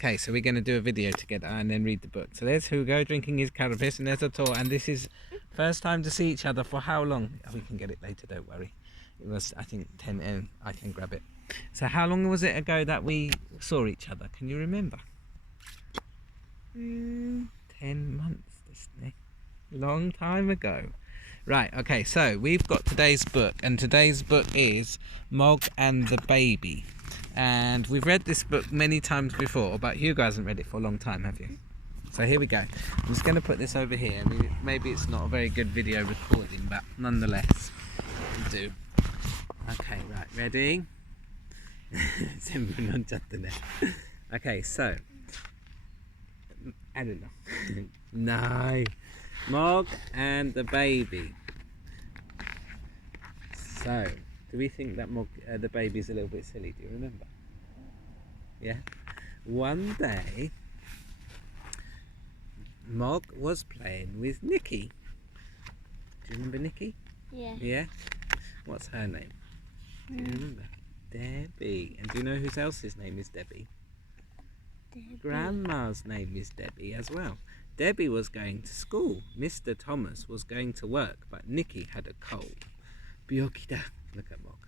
Okay, so we're going to do a video together and then read the book. So there's Hugo drinking his cannabis, and there's Otto, and this is first time to see each other for how long? Oh, we can get it later, don't worry. It was, I think, 10 and I can grab it. So how long was it ago that we saw each other? Can you remember? 10 months, isn't it? Long time ago. Right, okay, so we've got today's book, and today's book is Mog and the Baby. And we've read this book many times before, but Hugo hasn't read it for a long time, have you? So here we go. I'm just going to put this over here. I mean, maybe it's not a very good video recording, but nonetheless, we'll do. Okay, right, ready? Okay, so I don't know. No. Mog and the Baby. So, do we think that Mog, the baby's a little bit silly? Do you remember? Yeah. One day, Mog was playing with Nikki. Do you remember Nikki? Yeah. Yeah. What's her name? Do you remember? Debbie. And do you know who else's name is Debbie? Debbie. Grandma's name is Debbie as well. Debbie was going to school. Mr. Thomas was going to work, but Nikki had a cold. Biokida. Look at Mog.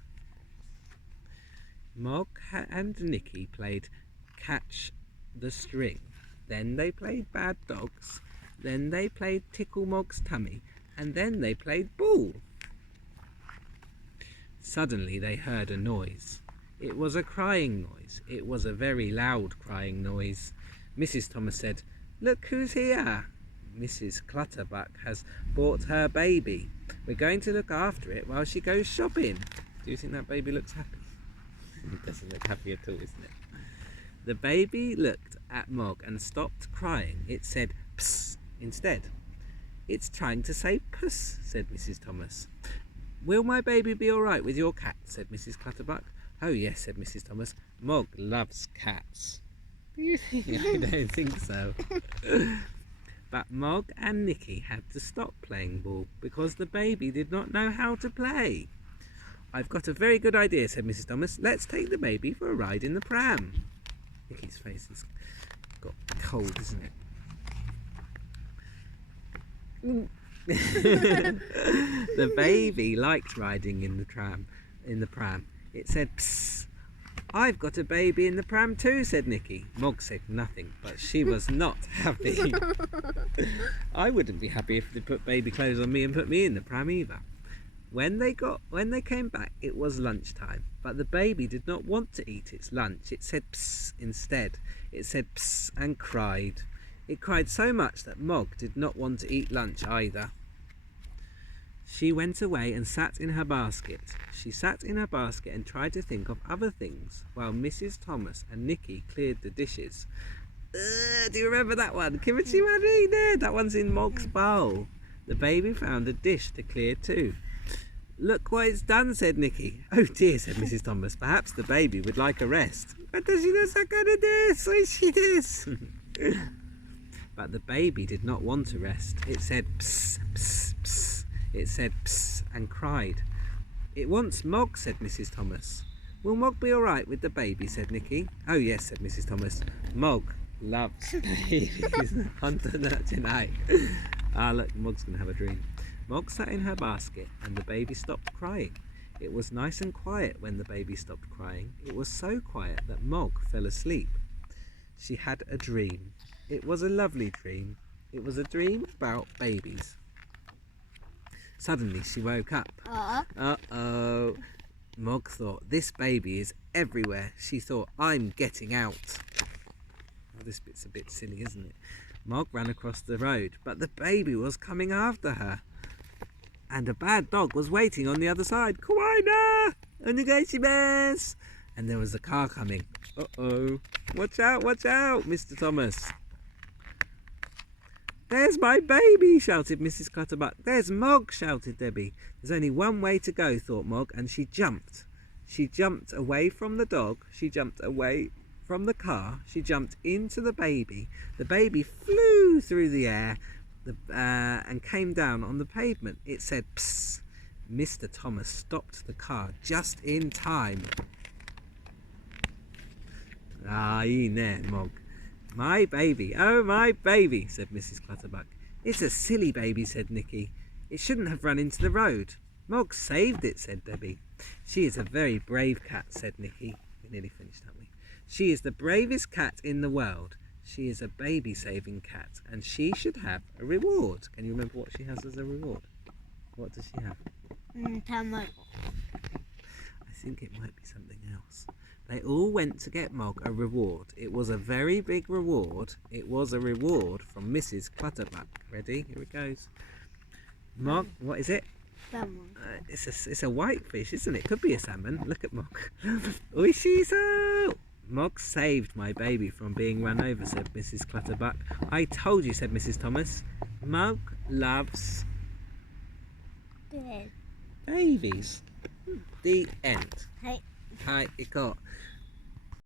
Mog and Nikki played catch the string. Then they played bad dogs. Then they played tickle Mog's tummy. And then they played ball. Suddenly they heard a noise. It was a crying noise. It was a very loud crying noise. Mrs. Thomas said, "Look who's here. Mrs. Clutterbuck has brought her baby. We're going to look after it while she goes shopping." Do you think that baby looks happy? It doesn't look happy at all, isn't it? The baby looked at Mog and stopped crying. It said psst instead. "It's trying to say puss," said Mrs. Thomas. "Will my baby be all right with your cat?" said Mrs. Clutterbuck. "Oh yes," said Mrs. Thomas. "Mog loves cats." Do you think? I don't think so. But Mog and Nikki had to stop playing ball because the baby did not know how to play. "I've got a very good idea," said Mrs. Thomas. "Let's take the baby for a ride in the pram." Nikki's face has got cold, isn't it? The baby liked riding in the pram. It said, "Psst, I've got a baby in the pram too," said Nikki. Mog said nothing, but she was not happy. I wouldn't be happy if they put baby clothes on me and put me in the pram either. When they came back, it was lunchtime, but the baby did not want to eat its lunch. It said psst instead. It said psst and cried. It cried so much that Mog did not want to eat lunch either. She went away and sat in her basket. She sat in her basket and tried to think of other things while Mrs. Thomas and Nikki cleared the dishes. Do you remember that one? Kimchi Marie there. That one's in Mog's bowl. The baby found a dish to clear too. "Look what it's done," said Nikki. "Oh dear," said Mrs. Thomas. "Perhaps the baby would like a rest." But the baby did not want to rest. It said psst, psst, psst. It said psst and cried. "It wants Mog," said Mrs. Thomas. "Will Mog be all right with the baby?" said Nikki. "Oh yes," said Mrs. Thomas. "Mog loves babies." Ah, look, Mog's going to have a dream. Mog sat in her basket and the baby stopped crying. It was nice and quiet when the baby stopped crying. It was so quiet that Mog fell asleep. She had a dream. It was a lovely dream. It was a dream about babies. Suddenly she woke up. Uh-oh. Mog thought, "This baby is everywhere." She thought, "I'm getting out." Oh, this bit's a bit silly, isn't it? Mog ran across the road, but the baby was coming after her. And a bad dog was waiting on the other side. "Kawaii! Onegaishimasu!" And there was a car coming. Uh-oh. Watch out, Mr. Thomas. "There's my baby," shouted Mrs. Clutterbuck. "There's Mog," shouted Debbie. There's only one way to go, thought Mog, and she jumped. She jumped away from the dog. She jumped away from the car. She jumped into the baby. The baby flew through the air and came down on the pavement. It said, "Psst." Mr. Thomas stopped the car just in time. Ah, いいね, Mog. My baby, oh my baby, said Mrs. Clutterbuck. It's a silly baby, said Nicky. It shouldn't have run into the road. Mog saved it, said Debbie. She is a very brave cat, said Nicky. We nearly finished, haven't we? She is the bravest cat in the world. She is a baby-saving cat, and she should have a reward. Can you remember what she has as a reward? What does she have? Tomato. I think it might be something else. They all went to get Mog a reward. It was a very big reward. It was a reward from Mrs. Clutterbuck. Ready? Here it goes. Mog, what is it? Salmon. It's a white fish, isn't it? Could be a salmon. Look at Mog. Oishizo! Mog saved my baby from being run over, said Mrs. Clutterbuck. I told you, said Mrs. Thomas. Mog loves Dead. babies. The end. Hey. はい、行こう。